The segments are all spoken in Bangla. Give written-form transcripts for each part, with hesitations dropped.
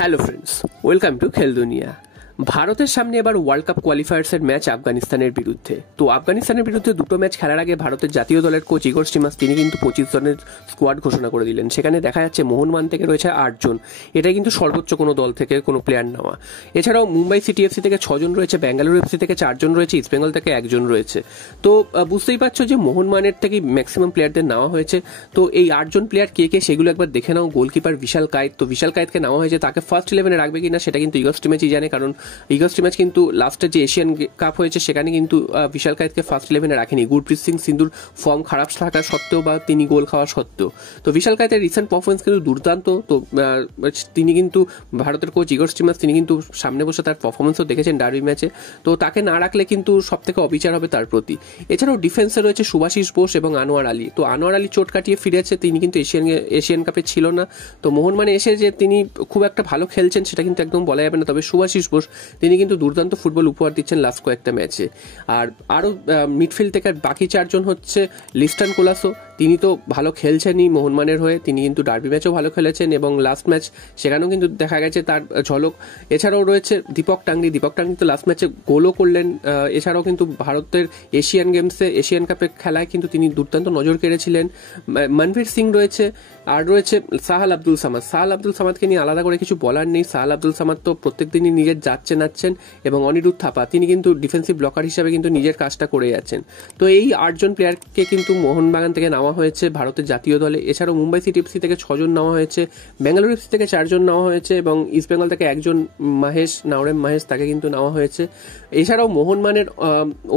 হ্যালো ফ্রেন্ডস, ওয়েলকাম টু খেল দুনিয়া। ভারতের সামনে এবার ওয়ার্ল্ড কাপ কোয়ালিফায়ার্সের ম্যাচ আফগানিস্তানের বিরুদ্ধে। তো আফগানিস্তানের বিরুদ্ধে দুটো ম্যাচ খেলার আগে ভারতের জাতীয় দলের কোচ ইগর স্টিমাচ তিনি কিন্তু 25 জনের স্কোয়াড ঘোষণা করে দিলেন। সেখানে দেখা যাচ্ছে মোহনবাগান থেকে রয়েছে 8 জন, এটা কিন্তু সর্বোচ্চ কোনো দল থেকে কোনো প্লেয়ার নেওয়া। এছাড়াও মুম্বাই সিটি এফসি থেকে 6 জন রয়েছে, বেঙ্গালুরু এফসি থেকে 4 জন রয়েছে, ইস্ট বেঙ্গল থেকে 1 জন রয়েছে। তো বুঝতেই পারছো যে মোহনবাগানের থেকে ম্যাক্সিমাম প্লেয়ারদের নেওয়া হয়েছে। তো এই 8 জন প্লেয়ার কে কে সেগুলো একবার দেখে নাও। গোলকিপার বিশাল কায়েত, তো বিশাল কায়েতকে নেওয়া হয়েছে, তাকে ফার্স্ট 11-এ রাখবে কিনা সেটা কিন্তু ইগর স্টিমাচই জানে, কারণ ইগর স্টিমাচ কিন্তু লাস্টের যে এশিয়ান কাপ হয়েছে সেখানে কিন্তু বিশাল কায়েতকে ফার্স্ট 11-এ রাখেনি, গুরপ্রীত সিং সিন্ধুর ফর্ম খারাপ থাকা সত্ত্বেও বা তিনি গোল খাওয়া সত্ত্বেও। তো বিশাল কায়েতের রিসেন্ট পারফরমেন্স কিন্তু দুর্দান্ত। তো তিনি কিন্তু ভারতের কোচ ইগর স্টিমাচ তিনি কিন্তু সামনে বসে তার পারফরমেন্সও দেখেছেন ডার্বি ম্যাচে। তো তাকে না রাখলে কিন্তু সব থেকে অবিচার হবে তার প্রতি। এছাড়াও ডিফেন্সে রয়েছে সুভাশিস বোস এবং আনোয়ার আলী। তো আনোয়ার আলী চোট কাটিয়ে ফিরেছে, তিনি কিন্তু এশিয়ান কাপে ছিল না। তো মোহনবাগানে এসে যে তিনি খুব একটা ভালো খেলছেন সেটা কিন্তু একদম বলা যাবে না, তবে সুভাশিস বোস তিনি কিন্তু দুর্দান্ত ফুটবল উপহার দিচ্ছেন লাস্ট কয়েকটা ম্যাচে। আর আরও মিডফিল্ড থেকে বাকি 4 জন হচ্ছে লিস্টন কোলাসো, তিনি তো ভালো খেলছেনই মোহনবাগানের হয়ে, তিনি কিন্তু ডার্বি ম্যাচেও ভালো খেলেছেন এবং লাস্ট ম্যাচ সেখানেও কিন্তু দেখা গেছে তার ঝলক। এছাড়াও রয়েছে দীপক টাংরি তো লাস্ট ম্যাচে গোলও করলেন। এছাড়াও কিন্তু ভারতের এশিয়ান কাপে খেলায় কিন্তু তিনি দুর্দান্ত নজর কেড়েছিলেন। মনভীর সিং রয়েছে, আর রয়েছে সাহাল আব্দুল সামাদকে নিয়ে আলাদা করে কিছু বলার নেই। সাহাল আব্দুল সামাদ তো প্রত্যেকদিনই নিজের নাচ্ছেন এবং অনিরুদ্ধ থাপা তিনি কিন্তু ডিফেন্সিভ ব্লকার হিসাবে কিন্তু নিজের কাজটা করে যাচ্ছেন। তো এই 8 জন প্লেয়ারকে কিন্তু মোহনবাগান থেকে নেওয়া হয়েছে ভারতের জাতীয় দলে। এছাড়াও মুম্বাই সিটি এফসি থেকে 6 জন নেওয়া হয়েছে, বেঙ্গালুরু এফসি থেকে 4 জন নেওয়া হয়েছে এবং ইস্ট বেঙ্গল থেকে 1 জন নাওরেম মাহেশ তাকে কিন্তু নেওয়া হয়েছে। এছাড়াও মোহনবাগানের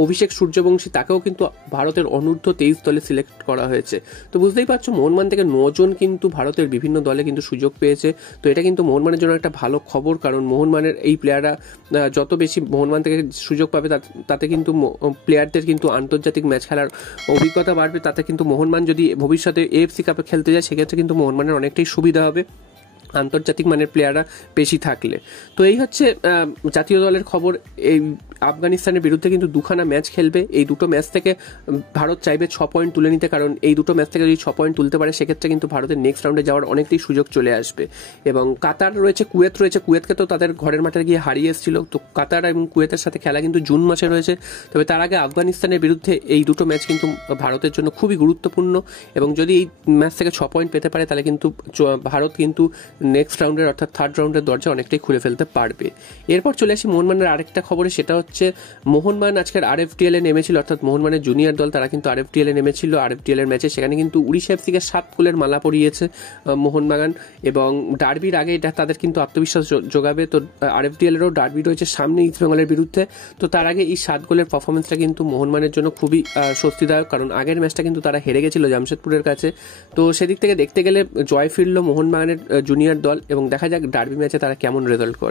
অভিষেক সূর্যবংশী তাকেও কিন্তু ভারতের অনূর্ধ্ব 23 দলে সিলেক্ট করা হয়েছে। তো বুঝতেই পারছো মোহনবাগান থেকে 9 জন কিন্তু ভারতের বিভিন্ন দলে কিন্তু সুযোগ পেয়েছে। তো এটা কিন্তু মোহনবাগানের জন্য একটা ভালো খবর, কারণ মোহনবাগানের এই প্লেয়াররা যত বেশি মোহনবাগান থেকে সুযোগ পাবে তাতে কিন্তু প্লেয়ারদের কিন্তু আন্তর্জাতিক ম্যাচ খেলার অভিজ্ঞতা বাড়বে। তাতে কিন্তু মোহনবাগান যদি ভবিষ্যতে এএফসি কাপে খেলতে যায় সেক্ষেত্রে কিন্তু মোহনবাগানের অনেকটাই সুবিধা হবে আন্তর্জাতিক মানের প্লেয়াররা বেশি থাকলে। তো এই হচ্ছে জাতীয় দলের খবর। এই আফগানিস্তানের বিরুদ্ধে কিন্তু 2খানা ম্যাচ খেলবে, এই দুটো ম্যাচ থেকে ভারত চাইবে 6 পয়েন্ট তুলে নিতে, কারণ এই দুটো ম্যাচ থেকে যদি 6 পয়েন্ট তুলতে পারে সেক্ষেত্রে কিন্তু ভারতের নেক্সট রাউন্ডে যাওয়ার অনেকটাই সুযোগ চলে আসবে। এবং কাতার রয়েছে, কুয়েতকে তো তাদের ঘরের মাঠে গিয়ে হারিয়ে এসেছিল। তো কাতার এবং কুয়েতের সাথে খেলা কিন্তু জুন মাসে রয়েছে। তবে তার আগে আফগানিস্তানের বিরুদ্ধে এই দুটো ম্যাচ কিন্তু ভারতের জন্য খুবই গুরুত্বপূর্ণ এবং যদি এই ম্যাচ থেকে 6 পয়েন্ট পেতে পারে তাহলে কিন্তু ভারত কিন্তু নেক্সট রাউন্ডের অর্থাৎ থার্ড রাউন্ডের দরজা অনেকটাই খুলে ফেলতে পারবে। এরপর চলে আসি মোহনবাগানের আরেকটা খবরে, সেটা হচ্ছে মোহনবাগান আজকের আরএফটিএল এ নেমেছিল, অর্থাৎ মোহনবাগানের জুনিয়র দল তারা কিন্তু আরএফটিএল এ নেমেছিল। আরএফটিএল এর ম্যাচে সেখানে কিন্তু উড়িষ্যা এফসিকে 7 গোলের মালা পরিয়েছে মোহনবাগান এবং ডার্বির আগে এটা তাদের কিন্তু আত্মবিশ্বাস যোগাবে। তো আরএফটিএল এরও ডার্বি রয়েছে সামনে ইস্ট বেঙ্গলের বিরুদ্ধে। তো তার আগে এই 7 গোলের পারফরমেন্সটা কিন্তু মোহনবাগানের জন্য খুবই স্বস্তিদায়ক, কারণ আগের ম্যাচটা কিন্তু তারা হেরে গেছিল জামশেদপুরের কাছে। তো সেদিক থেকে দেখতে গেলে জয় ফিরল মোহনবাগানের জুনিয়র দল এবং দেখা যাক ডার্বি ম্যাচে তারা কেমন রেজাল্ট করে।